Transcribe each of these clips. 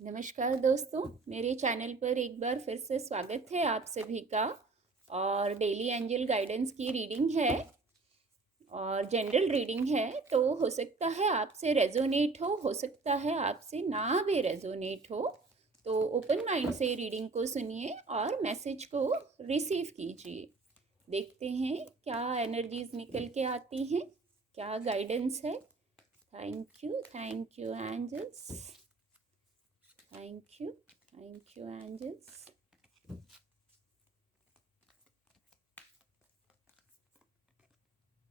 नमस्कार दोस्तों, मेरे चैनल पर एक बार फिर से स्वागत है आप सभी का। और डेली एंजल गाइडेंस की रीडिंग है और जनरल रीडिंग है। तो हो सकता है आपसे रेजोनेट हो सकता है आपसे ना भी रेजोनेट हो। तो ओपन माइंड से रीडिंग को सुनिए और मैसेज को रिसीव कीजिए। देखते हैं क्या एनर्जीज निकल के आती हैं, क्या गाइडेंस है। Thank you angels. Thank you angels.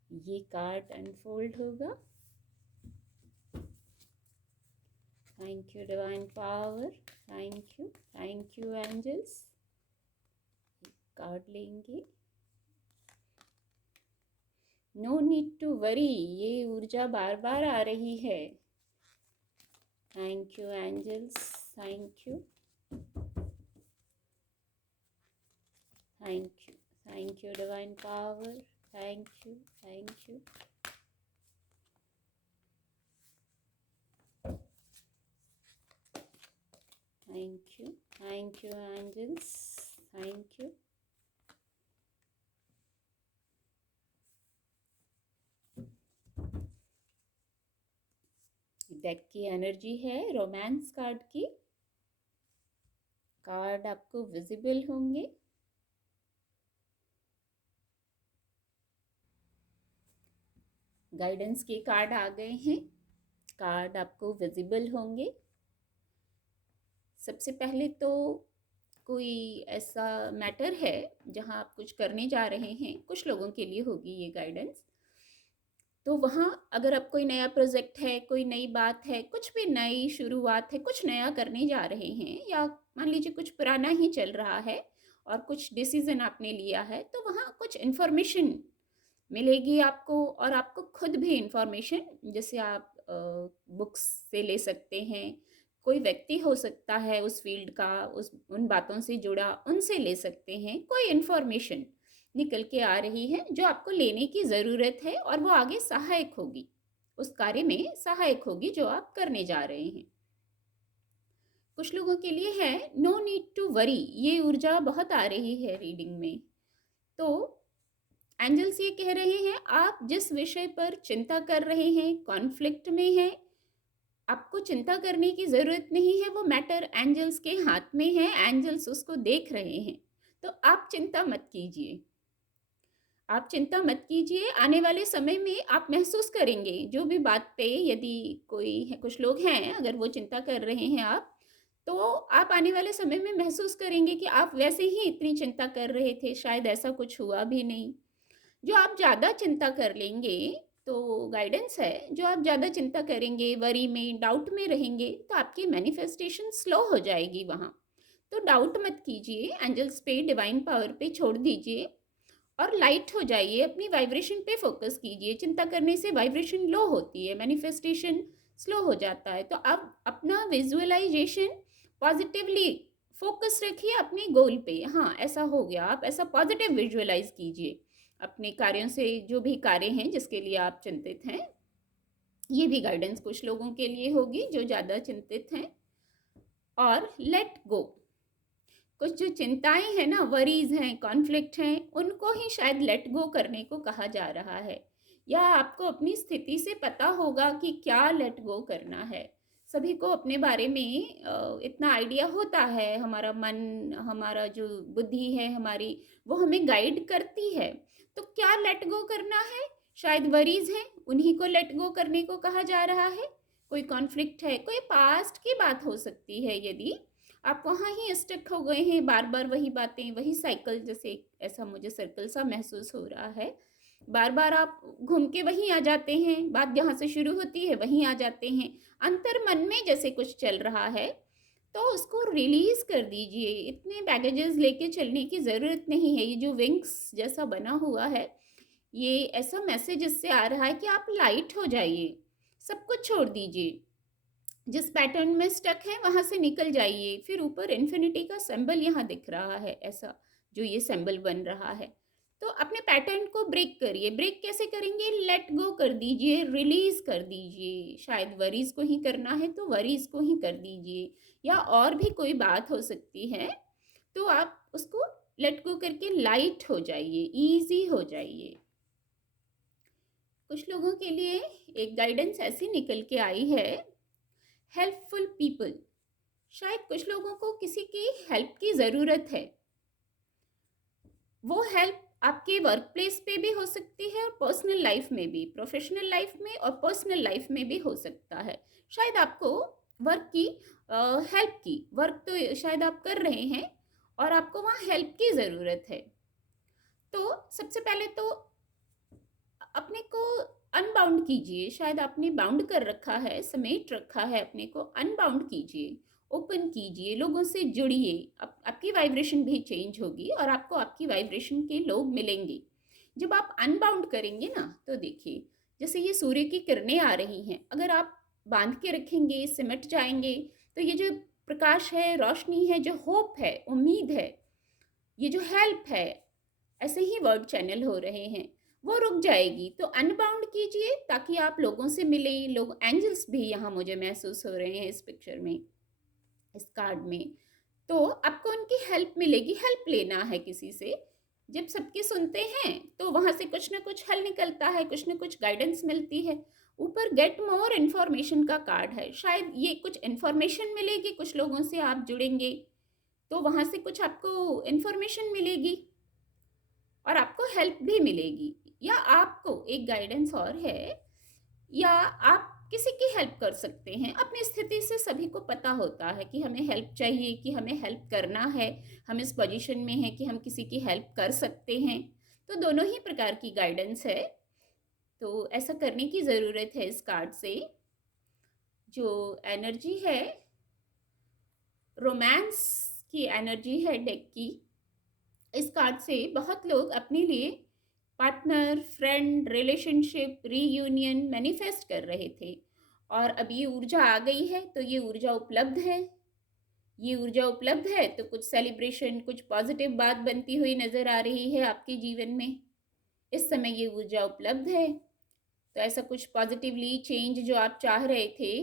ये कार्ड अनफोल्ड होगा। Thank you divine power. Thank you angels. Card लेंगे। नो नीड टू वरी, ये ऊर्जा बार बार आ रही है। Thank you angels. Thank you thank you divine power. Thank you thank you thank you angels. Thank you. Deck की energy है रोमांस कार्ड की। कार्ड आपको विजिबल होंगे। गाइडेंस के कार्ड आ गए हैं। कार्ड आपको विजिबल होंगे। सबसे पहले तो कोई ऐसा मैटर है जहां आप कुछ करने जा रहे हैं, कुछ लोगों के लिए होगी ये गाइडेंस। तो वहाँ अगर आप कोई नया प्रोजेक्ट है, कोई नई बात है, कुछ भी नई शुरुआत है, कुछ नया करने जा रहे हैं, या मान लीजिए कुछ पुराना ही चल रहा है और कुछ डिसीजन आपने लिया है, तो वहाँ कुछ इन्फॉर्मेशन मिलेगी आपको। और आपको खुद भी इंफॉर्मेशन, जैसे आप बुक्स से ले सकते हैं, कोई व्यक्ति हो सकता है उस फील्ड का, उस उन बातों से जुड़ा, उनसे ले सकते हैं। कोई इंफॉर्मेशन निकल के आ रही है जो आपको लेने की ज़रूरत है और वो आगे सहायक होगी, उस कार्य में सहायक होगी जो आप करने जा रहे हैं। कुछ लोगों के लिए है नो नीड टू वरी, ये ऊर्जा बहुत आ रही है रीडिंग में। तो एंजल्स ये कह रहे हैं आप जिस विषय पर चिंता कर रहे हैं, कॉन्फ्लिक्ट में हैं, आपको चिंता करने की ज़रूरत नहीं है। वो मैटर एंजल्स के हाथ में है, एंजल्स उसको देख रहे हैं। तो आप चिंता मत कीजिए। आप चिंता मत कीजिए। आने वाले समय में आप महसूस करेंगे जो भी बात पे, यदि कोई है, कुछ लोग हैं अगर वो चिंता कर रहे हैं आप, तो आप आने वाले समय में महसूस करेंगे कि आप वैसे ही इतनी चिंता कर रहे थे, शायद ऐसा कुछ हुआ भी नहीं। जो आप ज़्यादा चिंता कर लेंगे, तो गाइडेंस है जो आप ज़्यादा चिंता करेंगे, वरी में, डाउट में रहेंगे, तो आपकी मैनिफेस्टेशन स्लो हो जाएगी वहाँ। तो डाउट मत कीजिए, एंजल्स पे, डिवाइन पावर पे छोड़ दीजिए और लाइट हो जाइए। अपनी वाइब्रेशन पे फोकस कीजिए। चिंता करने से वाइब्रेशन लो होती है, मैनिफेस्टेशन स्लो हो जाता है। तो अब अपना विजुअलाइजेशन पॉजिटिवली फोकस रखिए अपने गोल पे। हाँ, ऐसा हो गया, आप ऐसा पॉजिटिव विजुअलाइज कीजिए अपने कार्यों से, जो भी कार्य हैं जिसके लिए आप चिंतित हैं। ये भी गाइडेंस कुछ लोगों के लिए होगी जो ज़्यादा चिंतित हैं। और लेट गो, कुछ जो चिंताएं हैं ना, वरीज हैं, कॉन्फ्लिक्ट हैं, उनको ही शायद लेट गो करने को कहा जा रहा है। या आपको अपनी स्थिति से पता होगा कि क्या लेट गो करना है। सभी को अपने बारे में इतना आइडिया होता है। हमारा मन, हमारा जो बुद्धि है हमारी, वो हमें गाइड करती है। तो क्या लेट गो करना है? शायद वरीज हैं, उन्हीं को लेट गो करने को कहा जा रहा है। कोई कॉन्फ्लिक्ट है, कोई पास्ट की बात हो सकती है। यदि आप वहाँ ही स्टक हो गए हैं, बार बार वही बातें, वही साइकिल, जैसे ऐसा मुझे सर्कल सा महसूस हो रहा है। बार बार आप घूम के वहीं आ जाते हैं, बात जहाँ से शुरू होती है वहीं आ जाते हैं। अंतर मन में जैसे कुछ चल रहा है, तो उसको रिलीज कर दीजिए। इतने बैगेजेस लेके चलने की ज़रूरत नहीं है। ये जो विंग्स जैसा बना हुआ है, ये ऐसा मैसेज इससे आ रहा है कि आप लाइट हो जाइए, सब कुछ छोड़ दीजिए। जिस पैटर्न में स्टक है वहां से निकल जाइए। फिर ऊपर इन्फिनिटी का सिंबल यहाँ दिख रहा है, ऐसा जो ये सिंबल बन रहा है। तो अपने पैटर्न को ब्रेक करिए। ब्रेक कैसे करेंगे? लेट गो कर दीजिए, रिलीज़ कर दीजिए। शायद वरीज़ को ही करना है तो वरीज़ को ही कर दीजिए, या और भी कोई बात हो सकती है, तो आप उसको लेट गो करके लाइट हो जाइए, ईज़ी हो जाइए। कुछ लोगों के लिए एक गाइडेंस ऐसी निकल के आई है, हेल्पफुल पीपल। शायद कुछ लोगों को किसी की हेल्प की ज़रूरत है। वो हेल्प आपके वर्क प्लेस पे भी हो सकती है और पर्सनल लाइफ में भी, प्रोफेशनल लाइफ में और पर्सनल लाइफ में भी हो सकता है। शायद आपको वर्क की हेल्प की, वर्क तो शायद आप कर रहे हैं और आपको वहाँ हेल्प की ज़रूरत है। तो सबसे पहले तो अपने को अनबाउंड कीजिए। शायद आपने बाउंड कर रखा है, समेट रखा है, अपने को अनबाउंड कीजिए, ओपन कीजिए, लोगों से जुड़िए। आपकी वाइब्रेशन भी चेंज होगी और आपको आपकी वाइब्रेशन के लोग मिलेंगे। जब आप अनबाउंड करेंगे ना, तो देखिए जैसे ये सूर्य की किरणें आ रही हैं, अगर आप बांध के रखेंगे, सिमट जाएंगे, तो ये जो प्रकाश है, रोशनी है, जो होप है, उम्मीद है, ये जो हेल्प है, ऐसे ही वर्ड चैनल हो रहे हैं, वो रुक जाएगी। तो अनबाउंड कीजिए ताकि आप लोगों से मिलें। लोग, एंजल्स भी यहाँ मुझे महसूस हो रहे हैं इस पिक्चर में, इस कार्ड में। तो आपको उनकी हेल्प मिलेगी। हेल्प लेना है किसी से। जब सबकी सुनते हैं तो वहाँ से कुछ ना कुछ हल निकलता है, कुछ ना कुछ गाइडेंस मिलती है। ऊपर गेट मोर इन्फॉर्मेशन का कार्ड है। शायद ये कुछ इन्फॉर्मेशन मिलेगी, कुछ लोगों से आप जुड़ेंगे तो वहाँ से कुछ आपको इन्फॉर्मेशन मिलेगी और आपको हेल्प भी मिलेगी। या आपको एक गाइडेंस और है, या आप किसी की हेल्प कर सकते हैं। अपनी स्थिति से सभी को पता होता है कि हमें हेल्प चाहिए, कि हमें हेल्प करना है, हम इस पोजीशन में हैं कि हम किसी की हेल्प कर सकते हैं। तो दोनों ही प्रकार की गाइडेंस है, तो ऐसा करने की ज़रूरत है। इस कार्ड से जो एनर्जी है, रोमांस की एनर्जी है डेक की। इस कार्ड से बहुत लोग अपने लिए partner, friend, relationship, reunion manifest कर रहे थे और अब ये ऊर्जा आ गई है, तो ये ऊर्जा उपलब्ध है। ये ऊर्जा उपलब्ध है तो कुछ सेलिब्रेशन, कुछ पॉजिटिव बात बनती हुई नज़र आ रही है आपके जीवन में। इस समय ये ऊर्जा उपलब्ध है, तो ऐसा कुछ पॉजिटिवली चेंज जो आप चाह रहे थे,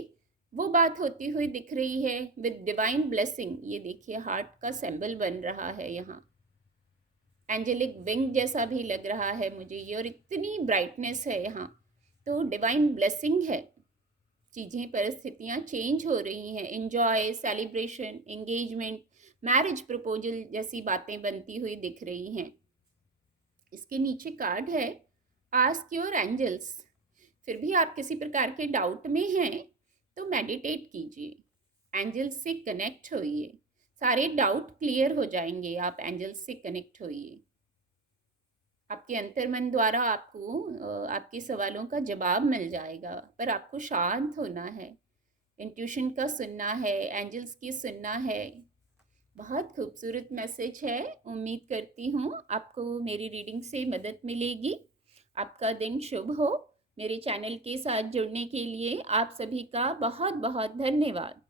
वो बात होती हुई दिख रही है विद डिवाइन ब्लेसिंग। ये देखिए हार्ट का सिंबल बन रहा है यहाँ, एंजेलिक विंग जैसा भी लग रहा है मुझे ये, और इतनी ब्राइटनेस है यहाँ। तो डिवाइन ब्लेसिंग है। चीज़ें, परिस्थितियाँ चेंज हो रही हैं। Enjoy, celebration, engagement, marriage proposal जैसी बातें बनती हुई दिख रही हैं। इसके नीचे कार्ड है आस्क योर एंजल्स। फिर भी आप किसी प्रकार के डाउट में हैं तो मेडिटेट कीजिए, एंजल्स से कनेक्ट होइए, सारे डाउट क्लियर हो जाएंगे। आप एंजल्स से कनेक्ट होइए, आपके अंतर्मन द्वारा आपको आपके सवालों का जवाब मिल जाएगा। पर आपको शांत होना है, इंट्यूशन का सुनना है, एंजल्स की सुनना है। बहुत खूबसूरत मैसेज है। उम्मीद करती हूँ आपको मेरी रीडिंग से मदद मिलेगी। आपका दिन शुभ हो। मेरे चैनल के साथ जुड़ने के लिए आप सभी का बहुत बहुत धन्यवाद।